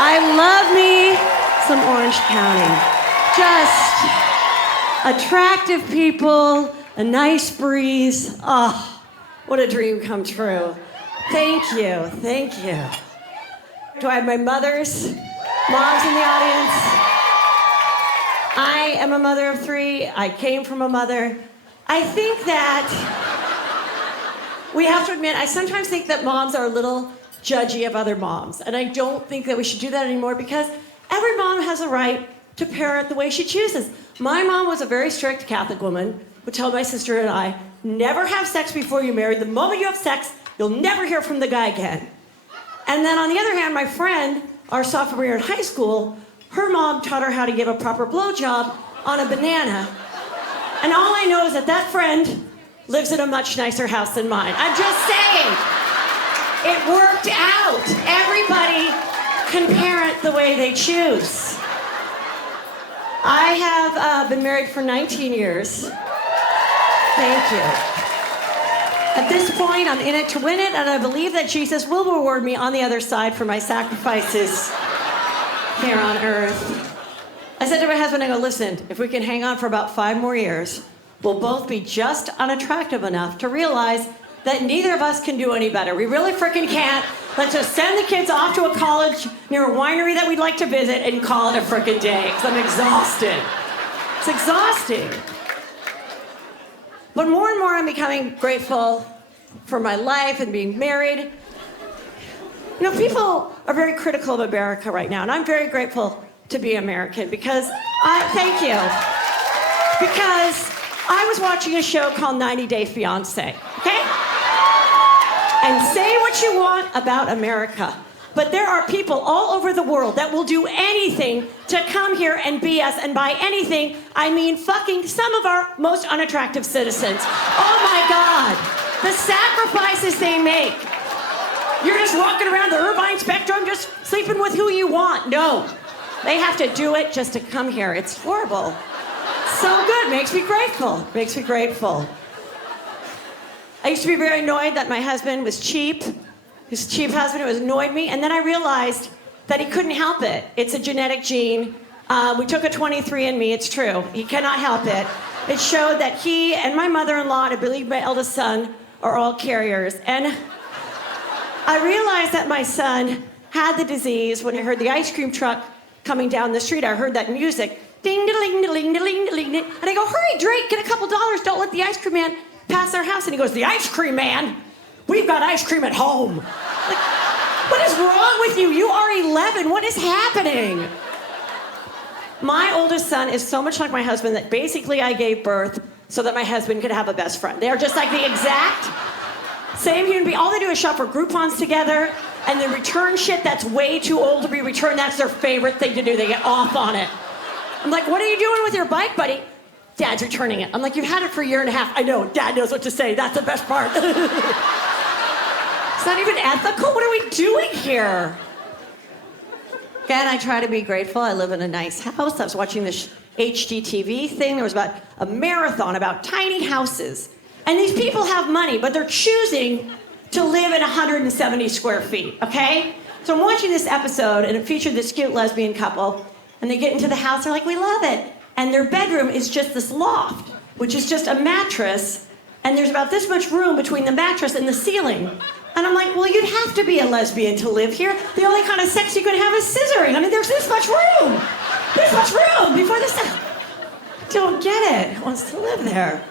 I love me some Orange County. Just attractive people, a nice breeze. Oh, what a dream come true. Thank you, thank you. Do I have my moms in the audience? I am a mother of 3. I came from a mother. I think that we have to admit, I sometimes think that moms are a little judgy of other moms. And I don't think that we should do that anymore because every mom has a right to parent the way she chooses. My mom was a very strict Catholic woman who told my sister and I, never have sex before you marry. The moment you have sex, you'll never hear from the guy again. And then on the other hand, my friend, our sophomore year in high school, her mom taught her how to give a proper blowjob on a banana. And all I know is that that friend lives in a much nicer house than mine. I'm just saying. It worked out. Everybody can parent the way they choose. I have been married for 19 years. Thank you. At this point, I'm in it to win it, and I believe that Jesus will reward me on the other side for my sacrifices here on earth. I said to my husband, I go, listen, if we can hang on for about 5 more years, we'll both be just unattractive enough to realize that neither of us can do any better. We really freaking can't. Let's just send the kids off to a college near a winery that we'd like to visit and call it a freaking day, because I'm exhausted. It's exhausting. But more and more I'm becoming grateful for my life and being married. You know, people are very critical of America right now, and I'm very grateful to be American because thank you. Because I was watching a show called 90 Day Fiancé, okay? And say what you want about America, but there are people all over the world that will do anything to come here and be us, and by anything, I mean fucking some of our most unattractive citizens. Oh my God, the sacrifices they make. You're just walking around the Irvine spectrum, just sleeping with who you want. No, they have to do it just to come here. It's horrible. So good, makes me grateful, makes me grateful. I used to be very annoyed that my husband was cheap. His cheap husband, it annoyed me. And then I realized that he couldn't help it. It's a genetic gene. We took a 23andMe, it's true. He cannot help it. It showed that he and my mother-in-law, and I believe my eldest son, are all carriers. And I realized that my son had the disease when I heard the ice cream truck coming down the street. I heard that music. Ding-a-ling-a-ling-a-ling-a-ling. And I go, hurry, Drake, get a couple dollars. Don't let the ice cream man pass our house. And he goes, the ice cream man? We've got ice cream at home. Like, what is wrong with you? You are 11. What is happening? My oldest son is so much like my husband that basically I gave birth so that my husband could have a best friend. They are just like the exact same human being. All they do is shop for Groupons together and then return shit that's way too old to be returned. That's their favorite thing to do. They get off on it. I'm like, what are you doing with your bike, buddy? Dad's returning it. I'm like, you've had it for a year and a half. I know, Dad knows what to say. That's the best part. It's not even ethical. What are we doing here? Again, I try to be grateful. I live in a nice house. I was watching this HGTV thing. There was about a marathon about tiny houses. And these people have money, but they're choosing to live in 170 square feet, okay? So I'm watching this episode, and it featured this cute lesbian couple. And they get into the house, they're like, we love it. And their bedroom is just this loft, which is just a mattress, and there's about this much room between the mattress and the ceiling. And I'm like, well, you'd have to be a lesbian to live here. The only kind of sex you can have is scissoring. I mean, there's this much room. This much room before this. Don't get it. Who wants to live there?